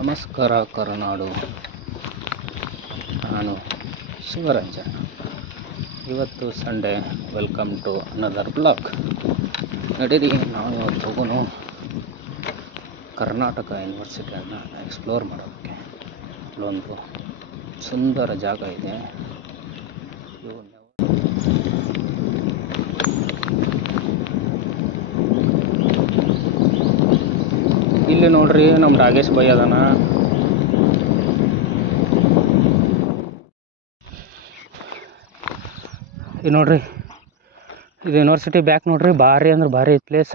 ನಮಸ್ಕಾರ ಕರುನಾಡು. ನಾನು ಶಿವರಂಜನ್. ಇವತ್ತು Sunday. Welcome to another blog. ನಡೀರಿ ನಾವು ಇವತ್ತು ಹೋಗೋಣ ಕರ್ನಾಟಕ ಯೂನಿವರ್ಸಿಟಿಯನ್ನು ಎಕ್ಸ್ಪ್ಲೋರ್ ಮಾಡೋದಕ್ಕೆ. ಇಲ್ಲೊಂದು ಸುಂದರ ಜಾಗ ಇದೆ. ಇಲ್ಲಿ ನೋಡ್ರಿ ನಮ್ಮ ರಾಗೇಶ್ ಬೈ ಅದಾನ. ಇದು ನೋಡ್ರಿ, ಇದು ಯೂನಿವರ್ಸಿಟಿ ಬ್ಯಾಕ್ ನೋಡ್ರಿ. ಭಾರಿ ಅಂದ್ರೆ ಭಾರಿ ಐತಿ ಪ್ಲೇಸ,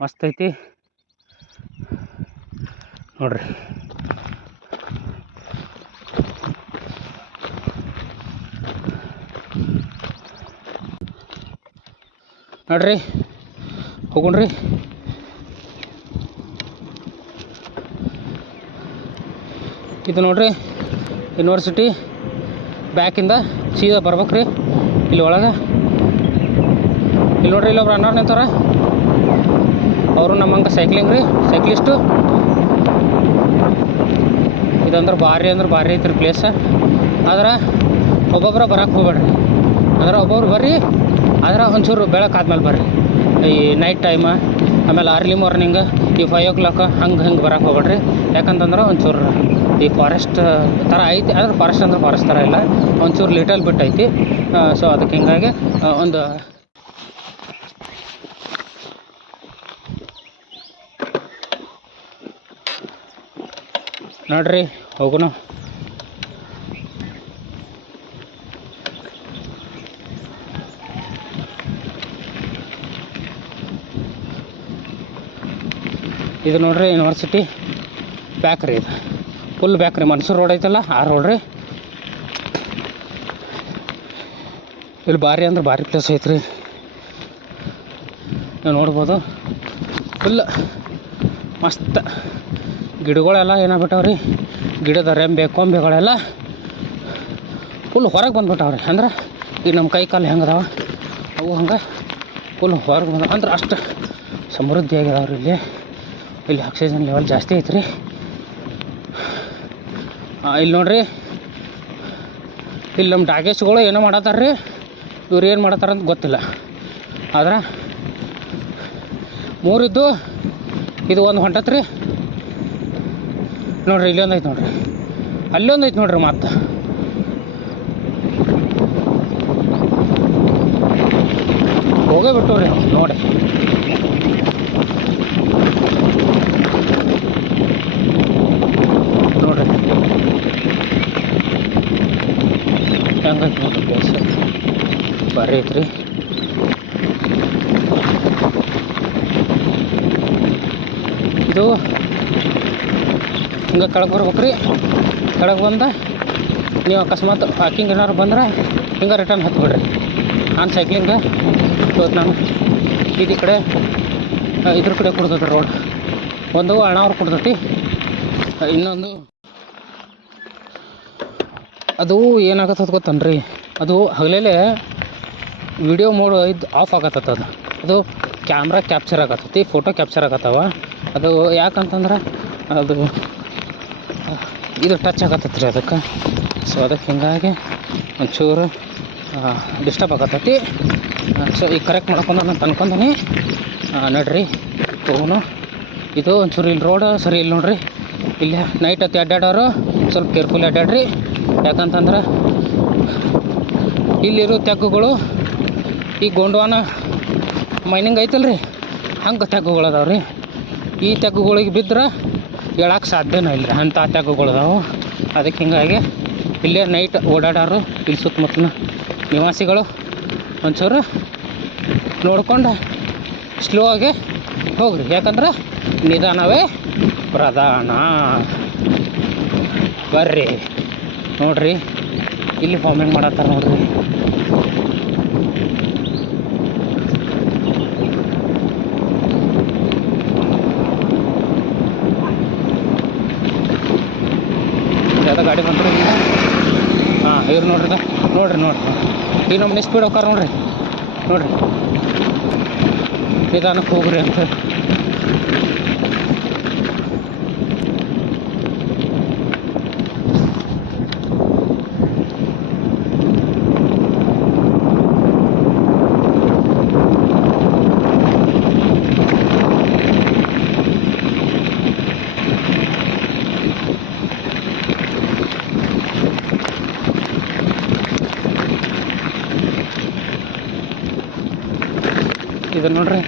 ಮಸ್ತ್ ಐತಿ ನೋಡ್ರಿ. ನೋಡ್ರಿ ಹೋಗೋಣ್ರಿ. ಇದು ನೋಡ್ರಿ ಯೂನಿವರ್ಸಿಟಿ ಬ್ಯಾಕಿಂದ ಸೀದಾ ಬರ್ಬೇಕ್ರಿ. ಇಲ್ಲಿ ಒಳಗೆ ಇಲ್ಲಿ ನೋಡ್ರಿ, ಇಲ್ಲೊಬ್ರು ಅಣ್ಣವ್ರು ನಿಂತಾರ. ಅವರು ನಮ್ಮಂಗೆ ಸೈಕ್ಲಿಂಗ್ ರೀ, ಸೈಕ್ಲಿಸ್ಟು. ಇದಂದ್ರೆ ಭಾರಿ ಐತ್ರಿ ಪ್ಲೇಸ್. ಆದ್ರೆ ಒಬ್ಬೊಬ್ಬರ ಬರೋಕ್ಕೆ ಹೋಗ್ಬೇಡ್ರಿ. ಅಂದ್ರೆ ಒಬ್ಬೊಬ್ರು ಬರ್ರಿ, ಆದ್ರೆ ಒಂಚೂರು ಬೆಳಕಾದ್ಮೇಲೆ ಬರ್ರಿ. ಈ ನೈಟ್ ಟೈಮ, ಆಮೇಲೆ ಅರ್ಲಿ ಮಾರ್ನಿಂಗ್ ಈ 5 o'clock ಹಂಗೆ ಬರೋಕ್ಕೆ ಹೋಗ್ಬೇಡ್ರಿ. ಯಾಕಂತಂದ್ರೆ ಒಂಚೂರು ಈ ಫಾರೆಸ್ಟ್ ಥರ ಐತಿ. ಆದರೆ ಫಾರೆಸ್ಟ್ ಅಂದ್ರೆ ಫಾರೆಸ್ಟ್ ಥರ ಇಲ್ಲ, ಒಂಚೂರು ಲಿಟಲ್ ಬಿಟ್ ಐತಿ. ಸೊ ಅದಕ್ಕೆ ಹಿಂಗಾಗಿ ಒಂದು ನೋಡ್ರಿ ಹೋಗೋಣ. ಇದು ನೋಡ್ರಿ ಯೂನಿವರ್ಸಿಟಿ ಬ್ಯಾಕ್ ರೀ. ಇದು ಫುಲ್ ಬ್ಯಾಕ್ ರೀ. ಮನ್ಸೂರು ರೋಡ್ ಐತಲ್ಲ, ಆ ರೋಡ್ ರೀ. ಇಲ್ಲಿ ಭಾರಿ ಅಂದ್ರೆ ಭಾರಿ ಪ್ಲೇಸ್ ಐತ್ರಿ. ನೀವು ನೋಡ್ಬೋದು, ಫುಲ್ ಮಸ್ತ್ ಗಿಡಗಳೆಲ್ಲ ಏನಾಗ್ಬಿಟ್ಟವ್ರಿ. ಗಿಡದ ರೆಂಬೆ ಕೊಂಬೆಗಳೆಲ್ಲ ಫುಲ್ ಹೊರಗೆ ಬಂದ್ಬಿಟ್ಟವ್ರಿ. ಅಂದ್ರೆ ಈಗ ನಮ್ಮ ಕೈ ಕಾಲು ಹೆಂಗೆ ಅದಾವ ಅವು ಹಂಗೆ ಫುಲ್ ಹೊರಗೆ ಬಂದ. ಅಂದ್ರೆ ಅಷ್ಟು ಸಮೃದ್ಧಿ ಆಗ್ಯದವ್ರಿ ಇಲ್ಲಿ ಆಕ್ಸಿಜನ್ ಲೆವೆಲ್ ಜಾಸ್ತಿ ಐತ್ರಿ. ಇಲ್ಲಿ ನೋಡ್ರಿ, ಇಲ್ಲಿ ನಮ್ಮ ಡಾಗೇಶ್ಗಳು ಏನೋ ಮಾಡತ್ತಾರ ರೀ. ಇವ್ರು ಏನು ಮಾಡತ್ತಾರಂತ ಗೊತ್ತಿಲ್ಲ. ಆದ್ರೆ 3 ಇದ್ದು ಇದು ಒಂದು ಹೊಂಟತ್ರಿ. ನೋಡ್ರಿ ಇಲ್ಲೊಂದು ಐತೆ ನೋಡ್ರಿ, ಅಲ್ಲೊಂದು ಐತೆ ನೋಡ್ರಿ. ಮತ್ತೆ ಹೋಗೇ ಬಿಟ್ಟವ್ರಿ ನೋಡಿ. ನೋಡ್ರಿ ಹೆಂಗೈತೆ ನೋಡ್ರಿ ಪ್ಲೇಸ್, ಭಾರಿ ಐತ್ರಿ. ಇದು ಹಿಂಗೆ ಕೆಳಗೆ ಬರ್ಬೇಕ್ರಿ. ಕೆಳಗೆ ಬಂದ ನೀವು ಅಕಸ್ಮಾತ್ ವಾಕಿಂಗ್ ಏನಾರು ಬಂದ್ರೆ ಹಿಂಗೆ ರಿಟರ್ನ್ ಹತ್ಬಿಡ್ರಿ. ನಾನು ಸೈಕ್ಲಿಂಗ್ ಇವತ್ತು ನಾನು ಈ ಕಡೆ ಇದ್ರ ಕಡೆ ಕೊಡ್ತೈತಿ ರೋಡ್. ಒಂದು ಅಣ್ಣವ್ರು ಕೊಡ್ತೈತಿ, ಇನ್ನೊಂದು ಅದು ಏನಾಗತ್ತದ ಗೊತ್ತನ್ರಿ. ಅದು ಹಗಲೇ ವಿಡಿಯೋ ಮೋಡ್ ಆಫ್ ಆಗತ್ತದ. ಅದು ಕ್ಯಾಮ್ರಾ ಕ್ಯಾಪ್ಚರ್ ಆಗತ್ತೈತಿ, ಫೋಟೋ ಕ್ಯಾಪ್ಚರ್ ಆಗತ್ತವ. ಅದು ಯಾಕಂತಂದ್ರೆ ಅದು ಇದು ಟಚ್ ಆಗತ್ತೈತ್ರಿ ಅದಕ್ಕೆ. ಸೊ ಅದಕ್ಕೆ ಹಿಂಗಾಗಿ ಒಂಚೂರು ಡಿಸ್ಟರ್ಬ್ ಆಗತ್ತೈತಿ. ಸೊ ಈಗ ಕರೆಕ್ಟ್ ಮಾಡ್ಕೊಂಡು ನಾನು ತಂದ್ಕೊಂಡೀನಿ. ನಡ್ರಿ ಹೋಗೋಣ. ಇದು ಒಂಚೂರು ಇಲ್ಲಿ ರೋಡ್ ಸರಿ ಇಲ್ಲ ನೋಡ್ರಿ. ಇಲ್ಲಿ ನೈಟ್ ಹೊತ್ತು ಅಡ್ಡಾಡೋರು ಸ್ವಲ್ಪ ಕೇರ್ಫುಲ್ ಅಡ್ಡಾಡ್ರಿ. ಯಾಕಂತಂದ್ರೆ ಇಲ್ಲಿರೋ ತೆಗ್ಗುಗಳು ಈ ಗೋಂಡ್ವಾನ ಮೈನಿಂಗ್ ಐತಲ್ರಿ, ಹಂಗೆ ತೆಗ್ಗುಗಳು ಅದಾವೆ ರೀ. ಈ ತೆಗ್ಗುಗಳಿಗೆ ಬಿದ್ದರೆ ಹೇಳಕ್ಕೆ ಸಾಧ್ಯನೇ ಇಲ್ಲ ರೀ, ಅಂಥ ತೆಗ್ಗುಗಳು ಅದಾವೆ. ಅದಕ್ಕೆ ಹಿಂಗಾಗಿ ಇಲ್ಲೇ ನೈಟ್ ಓಡಾಡೋರು, ಇಲ್ಲಿ ಸುತ್ತಮುತ್ತಲಿನ ನಿವಾಸಿಗಳು ಒಂಚೂರು ನೋಡ್ಕೊಂಡು ಸ್ಲೋ ಆಗಿ ಹೋಗ್ರಿ. ಯಾಕಂದ್ರೆ ನಿಧಾನವೇ ಪ್ರಧಾನ. ಬರ್ರಿ ನೋಡ್ರಿ, ಇಲ್ಲಿ ಫಾರ್ಮಿಂಗ್ ಮಾಡತ್ತಾರ ನೋಡ್ರಿ. ಯಾವ್ದು ಗಾಡಿ ಬಂದ್ರಿ. ಹಾಂ ಇವ್ರು ನೋಡ್ರಿ, ನೋಡ್ರಿ ಈಗ ನಮ್ಮ ಸ್ಪೀಡ್ ಹೋಗ್ತಾರ ನೋಡ್ರಿ. ನಿಧಾನಕ್ಕೆ ಹೋಗ್ರಿ ಅಂತ ಇದು ನೋಡ್ರಿ,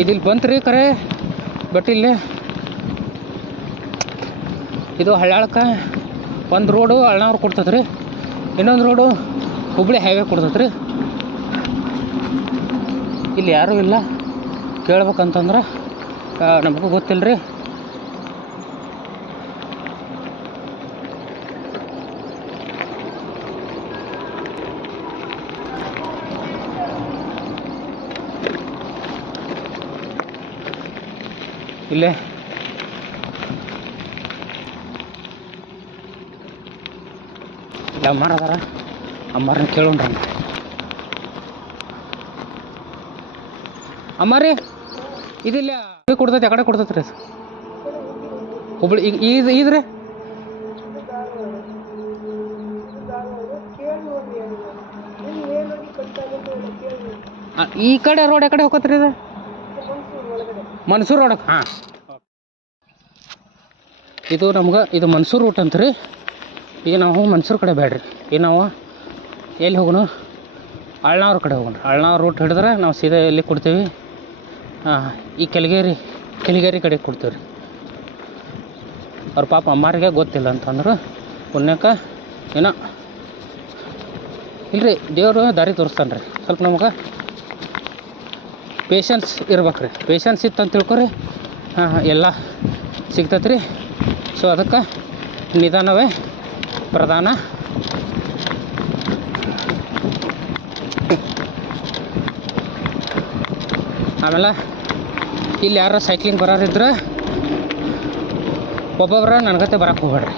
ಇದಿಲ್ಲಿ ಬಂತ್ರಿ ಕರೆ. ಬಟ್ ಇಲ್ಲಿ ಇದು ಹಳ್ಯಾಳಕ್ಕೆ ಒಂದು ರೋಡು ಅಳ್ನಾವ್ರು ಕೊಡ್ತದ್ರಿ, ಇನ್ನೊಂದು ರೋಡು ಹುಬ್ಳಿ ಹೈವೇ ಕೊಡ್ತದ್ರಿ. ಇಲ್ಲಿ ಯಾರೂ ಇಲ್ಲ. ಕೇಳ್ಬೇಕಂತಂದ್ರೆ ನಮಗೂ ಗೊತ್ತಿಲ್ಲ ರೀ. ಇಲ್ಲೇ ಇಲ್ಲ ಅಮ್ಮಾರ ಅದಾರ, ಅಮ್ಮಾರನ್ನ ಕೇಳೋಣ್ರಿ. ಅಮ್ಮಾರಿ ಇದಿಲ್ಲ ಕೊಡ್ತೈತಿ, ಆ ಕಡೆ ಕೊಡ್ತೈತಿ ರೀ ಹುಬ್ಳಿ. ಈಗ ಇದ್ರಿ ಈ ಕಡೆ ರೋಡ್ ಕಡೆ ಹೋಗತ್ರಿ ಇದು ಮನ್ಸೂರು ರೋಡಕ್ಕೆ. ಹಾಂ, ಇದು ನಮ್ಗೆ ಇದು ಮನ್ಸೂರು ರೂಟ್ ಅಂತ್ರಿ. ಈಗ ನಾವು ಮನ್ಸೂರು ಕಡೆ ಬೇಡ್ರಿ. ಈಗ ನಾವು ಎಲ್ಲಿ ಹೋಗೋಣ? ಅಳ್ನಾವ್ರ ಕಡೆ ಹೋಗೋಣ. ಅಳ್ನಾವ್ರ ರೂಟ್ ಹಿಡಿದ್ರೆ ನಾವು ಸೀದಾ ಎಲ್ಲಿ ಕೊಡ್ತೀವಿ? ಹಾಂ, ಈ ಕೆಲಿಗೇರಿ ಕಡೆ ಕೊಡ್ತೀವಿ ರೀ. ಅವ್ರ ಪಾಪ ಅಮ್ಮಾರಿಗೆ ಗೊತ್ತಿಲ್ಲ ಅಂತಂದ್ರೆ ಪುಣ್ಯಕ್ಕೆ ಏನೋ ಇಲ್ರಿ, ದೇವರು ದಾರಿ ತೋರಿಸ್ತಾನೆ ರೀ. ಸ್ವಲ್ಪ ನಮ್ಗೆ ಪೇಷನ್ಸ್ ಇರ್ಬೇಕು ರೀ. ಪೇಷನ್ಸ್ ಇತ್ತು ಅಂತ ತಿಳ್ಕೊರಿ, ಹಾಂ ಎಲ್ಲ ಸಿಗ್ತೈತೆ ರೀ. ಸೊ ಅದಕ್ಕೆ ನಿಧಾನವೇ ಪ್ರಧಾನ. ಆಮೇಲೆ ಇಲ್ಲಿ ಯಾರು ಸೈಕ್ಲಿಂಗ್ ಬರೋರಿದ್ರೆ ಒಬ್ಬೊಬ್ಬರ ನನಗತ್ತೆ ಬರೋಕ್ಕೆ ಹೋಗ್ಬೇಡ್ರಿ.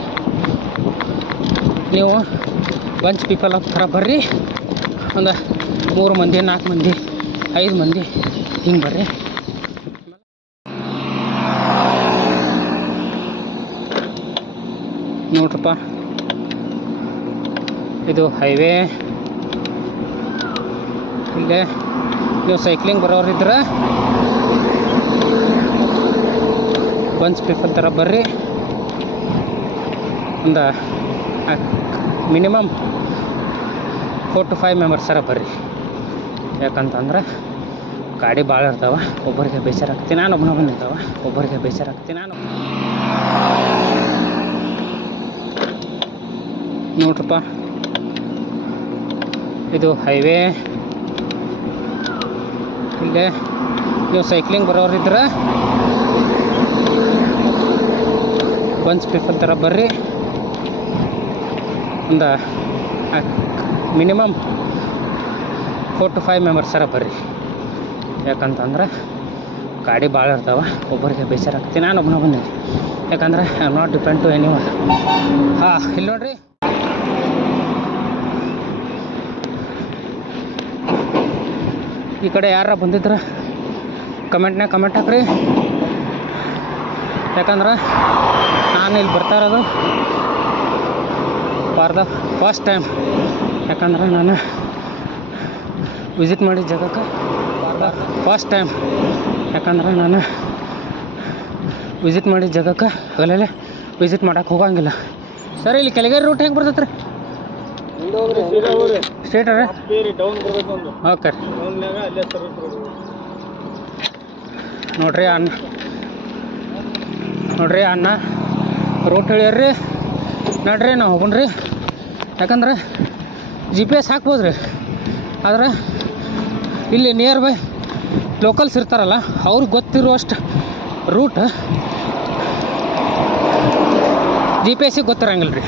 ನೀವು ಬಂಚ್ ಪೀಪಲ್ ಥರ ಬರ್ರಿ. ಒಂದು 3 ಮಂದಿ 4 ಮಂದಿ 5 ಮಂದಿ ಹಿಂಗೆ ಬರ್ರಿ. ನೋಡ್ರಪ್ಪ, ಇದು ಹೈವೇ. ಇಲ್ಲೇ ನೀವು ಸೈಕ್ಲಿಂಗ್ ಬರೋರಿದ್ರೆ ಬಂಚ್ ಪೀಪಲ್ ಥರ ಬರ್ರಿ. ಒಂದು ಮಿನಿಮಮ್ 4 to 5 ಮೆಂಬರ್ಸ್ ಥರ ಬರ್ರಿ. ಯಾಕಂತಂದ್ರೆ ಗಾಡಿ ಭಾಳ ಇರ್ತಾವೆ, ಒಬ್ಬರಿಗೆ ಬೇಸರ ಆಗ್ತೀನಿ. ನಾನು ಒಬ್ಬನ ಬಂದಿರ್ತಾವೆ, ಒಬ್ಬರಿಗೆ ಬೇಸರ ಆಗ್ತೀನಿ. ನಾನು ನೋಡ್ರಪ್ಪ, ಇದು ಹೈವೇ. ಇಲ್ಲೇ ನೀವು ಸೈಕ್ಲಿಂಗ್ ಬರೋರಿದ್ರೆ ಬಂಚ್ ಪೀಪಲ್ ಥರ ಬರ್ರಿ. ಒಂದು ಮಿನಿಮಮ್ 4 to 5 ಮೆಂಬರ್ಸ್ ಥರ ಬರ್ರಿ. ಯಾಕಂತಂದ್ರೆ ಗಾಡಿ ಭಾಳ ಇರ್ತಾವೆ, ಒಬ್ಬರಿಗೆ ಬೇಸರ ಆಗ್ತೀನಿ. ನಾನು ಒಬ್ಬನ ಬಂದಿದ್ದೆ, ಯಾಕಂದ್ರೆ I am not depend to anyone. ಹಾಂ, ಇಲ್ಲಿ ನೋಡ್ರಿ, ಈ ಕಡೆ ಯಾರ ಬಂದಿದ್ರೆ ಕಮೆಂಟ್ನಾಗ ಕಮೆಂಟ್ ಹಾಕ್ರಿ. ಯಾಕಂದ್ರೆ ನಾನು ಇಲ್ಲಿ ಬರ್ತಾ ಇರೋದು ಫಾರ್ ದ ಫಸ್ಟ್ ಟೈಮ್. ಯಾಕಂದ್ರೆ ನಾನು ವಿಸಿಟ್ ಮಾಡಿದ ಜಾಗಕ್ಕೆ ಫಸ್ಟ್ ಟೈಮ್. ಯಾಕಂದ್ರೆ ನಾನು ವಿಸಿಟ್ ಮಾಡಿದ ಜಾಗಕ್ಕೆ ಅಲ್ಲೇ ವಿಸಿಟ್ ಮಾಡೋಕೆ ಹೋಗಂಗಿಲ್ಲ. ಸರ್, ಇಲ್ಲಿ ಕೆಳಗೇರಿ ರೂಟ್ ಹೆಂಗೆ ಬರ್ತೈತೆ ರೀ? ಸ್ಟ್ರೇಟ್ ರೀ? ಓಕೆ ರೀ. ನೋಡ್ರಿ ಅಣ್ಣ ರೂಟ್ ಹೇಳ್ಯಾರ್ರಿ. ನೋಡ್ರಿ ನಾವು ಹೋಗೋಣ್ರಿ. ಯಾಕಂದ್ರೆ GPS ಹಾಕ್ಬೋದು ರೀ, ಆದ್ರೆ ಇಲ್ಲಿ ನಿಯರ್ ಬೈ ಲೋಕಲ್ಸ್ ಇರ್ತಾರಲ್ಲ, ಅವ್ರಿಗೆ ಗೊತ್ತಿರುವಷ್ಟು ರೂಟ್ GPS ಗೊತ್ತಿರಂಗಿಲ್ಲ ರೀ.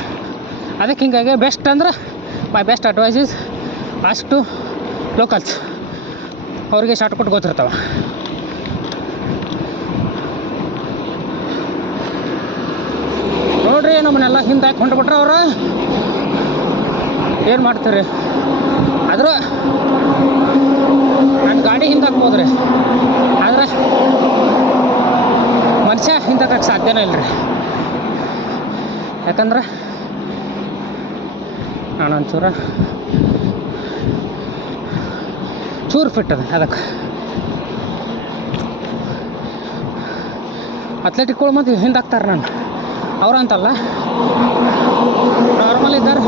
ಅದಕ್ಕೆ ಹಿಂಗಾಗಿ ಬೆಸ್ಟ್ ಅಂದ್ರೆ ಮೈ ಬೆಸ್ಟ್ ಅಡ್ವೈಸ್ ಇಸ್ ಅಷ್ಟು ಲೋಕಲ್ಸ್, ಅವ್ರಿಗೆ ಶಾರ್ಟ್ಕಟ್ ಗೊತ್ತಿರ್ತಾವೆ. ನೋಡ್ರಿ, ನಮ್ಮನ್ನೆಲ್ಲ ಹಿಂದೆ ಹಾಕಿ ಹೊಂಟ್ಬಿಟ್ರೆ ಅವ್ರು ಏನು ಮಾಡ್ತೀರಿ? ಆದ್ರೆ ನನ್ನ ಗಾಡಿ ಹಿಂದೆ ಹಾಕ್ಬೋದು ರೀ, ಆದ್ರೆ ಮನುಷ್ಯ ಹಿಂದೆ ಹಾಕಕ್ಕೆ ಸಾಧ್ಯನೇ ಇಲ್ಲ ರೀ. ಯಾಕಂದ್ರೆ ನಾನೊಂಚೂರು ಫಿಟ್ ಅದ. ಅದಕ್ಕೆ ಅಥ್ಲೆಟಿಕ್ಗಳು ಮತ್ತು ಹಿಂದೆ ಹಾಕ್ತಾರೆ. ನಾನು ಅವ್ರಂತಲ್ಲ, ನಾರ್ಮಲ್ ಇದ್ದಾರೆ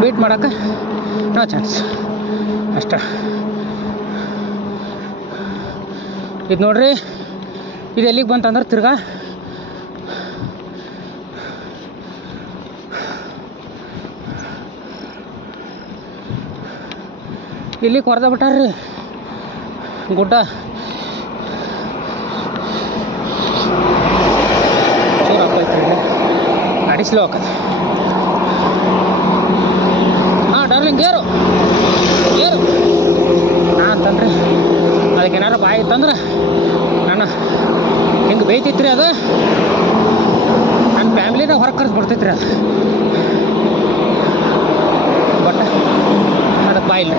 ಬೀಟ್ ಮಾಡೋಕ್ಕೆ ನೋ ಚಾನ್ಸ್ ಅಷ್ಟ. ಇದು ನೋಡ್ರಿ, ಇದು ಎಲ್ಲಿಗೆ ಬಂತಂದ್ರೆ ತಿರ್ಗಾ ಇಲ್ಲಿ ಕೊರ್ದ ಬಿಟ್ಟಾರ್ರಿ ಗುಡ್ಡ. ಚೂರು ಹಾಕೈತ್ರಿ, ಗಾಡಿ ಸ್ಲೋ ಹಾಕತ್ತೆ. ಹಾಂ ಡಾರ್ಲಿಂಗ್, ಏರು ಏರು ನಾ ಅಂತಂದ್ರಿ. ಅದಕ್ಕೆ ಏನಾರು ಬಾಯಿ ಇತ್ತಂದ್ರೆ ನಾನು ಹಿಂಗೆ ಬೇಯ್ತಿತ್ತು ರೀ. ಅದು ನನ್ನ ಫ್ಯಾಮ್ಲಿನ ಹೊರಗೆ ಕರೆದು ಬಿಡ್ತೈತೆ ರೀ ಅದು. ಬಟ್ ಅದಕ್ಕೆ ಬಾಯಿ ಇಲ್ಲ.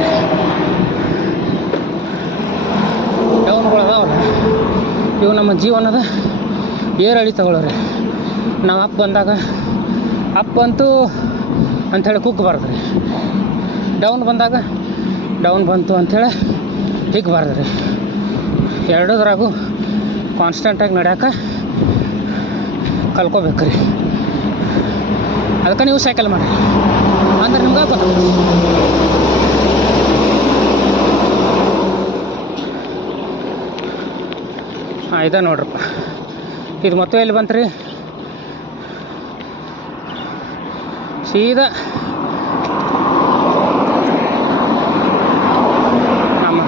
ಡೌನ್ಗಳು ಅದಾವಲ್ಲ, ಇವು ನಮ್ಮ ಜೀವನದ ಏರಳಿ ತಗೊಳ್ಳೋರಿ. ನಾವು ಅಪ್ ಬಂದಾಗ ಅಪ್ ಬಂತು ಅಂಥೇಳಿ ಕುಗ್ಗಬಾರ್ದು ರೀ. ಡೌನ್ ಬಂದಾಗ ಡೌನ್ ಬಂತು ಅಂಥೇಳಿ ಹಿಗ್ಬಾರ್ದು ರೀ. ಎರಡೂದ್ರಾಗೂ ಕಾನ್ಸ್ಟೆಂಟಾಗಿ ನಡ್ಯಾಕ ಕಲ್ಕೋಬೇಕು ರೀ. ಅದಕ್ಕೆ ನೀವು ಸೈಕಲ್ ಮಾಡಿ ಅಂದ್ರೆ ನಿಮ್ಗೆ ಹಾಂ ಇದೆ ನೋಡ್ರಪ್ಪ. ಇದು ಮತ್ತೆ ಎಲ್ಲಿ ಬಂತು ರೀ? ಸೀದಾ ನಮ್ಮ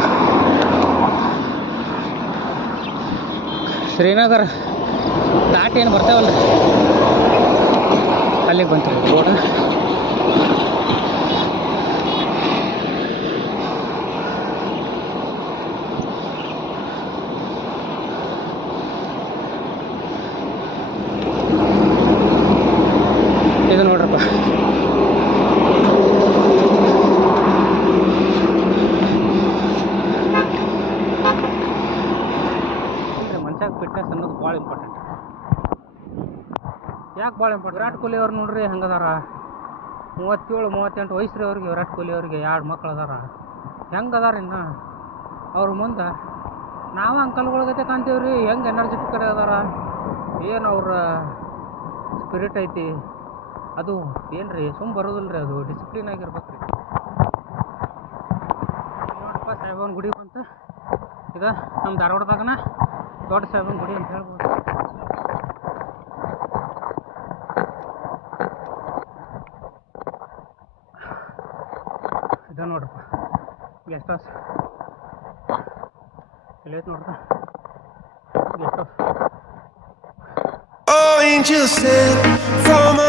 ಶ್ರೀನಗರ ದಾಟಿ ಏನು ಬರ್ತಾವಲ್ಲ ರೀ, ಅಲ್ಲಿಗೆ ಬಂತು ರೀ ರೋಡ್. ಇದು ನೋಡ್ರಪ್ಪ, ಮನುಷ್ಯಾಗ ಫಿಟ್ನೆಸ್ ಅನ್ನೋದು ಭಾಳ ಇಂಪಾರ್ಟೆಂಟ್. ಯಾಕೆ ಭಾಳ ಇಂಪಾರ್ಟೆಂಟ್? ವಿರಾಟ್ ಕೊಹ್ಲಿ ಅವ್ರು ನೋಡ್ರಿ ಹೆಂಗದಾರ, 37-38 ವಯಸ್ಸು ರೀ ಅವ್ರಿಗೆ. ವಿರಾಟ್ ಕೊಹ್ಲಿ ಅವ್ರಿಗೆ 2 ಮಕ್ಳು ಅದಾರ. ಹೆಂಗದಾರ ಇನ್ನು ಅವ್ರ ಮುಂದೆ ನಾವು ಅಂಕಲ್ಗಳಗತೆ ಕಾಣ್ತೀವಿ ರೀ. ಹೆಂಗೆ ಎನರ್ಜೆಟಿಕ್ ಕಡೆ ಅದಾರ, ಏನು ಅವ್ರ ಸ್ಪಿರಿಟ್ ಐತಿ. ಅದು ಏನು ರೀ ಬರೋದಿಲ್ಲ ರೀ, ಅದು ಡಿಸಿಪ್ಲಿನ್ ಆಗಿರ್ಬೇಕು ರೀ. ನೋಡಪ್ಪ, ಸಾಹೇಬನ ಗುಡಿ ಬಂತು. ಇದು ನಮ್ಮ ಧಾರವಾಡದಾಗನ ದೊಡ್ಡ ಸಾಹೇಬನ ಗುಡಿ ಅಂತ ಹೇಳ್ಬೋದು. ಇದು ನೋಡ್ರಪ್ಪ ಗೆಸ್ಟ್ ಹೌಸ್. ಎಲ್ಲೈತೆ ನೋಡ್ರಿ guest house. Oh, angel sent from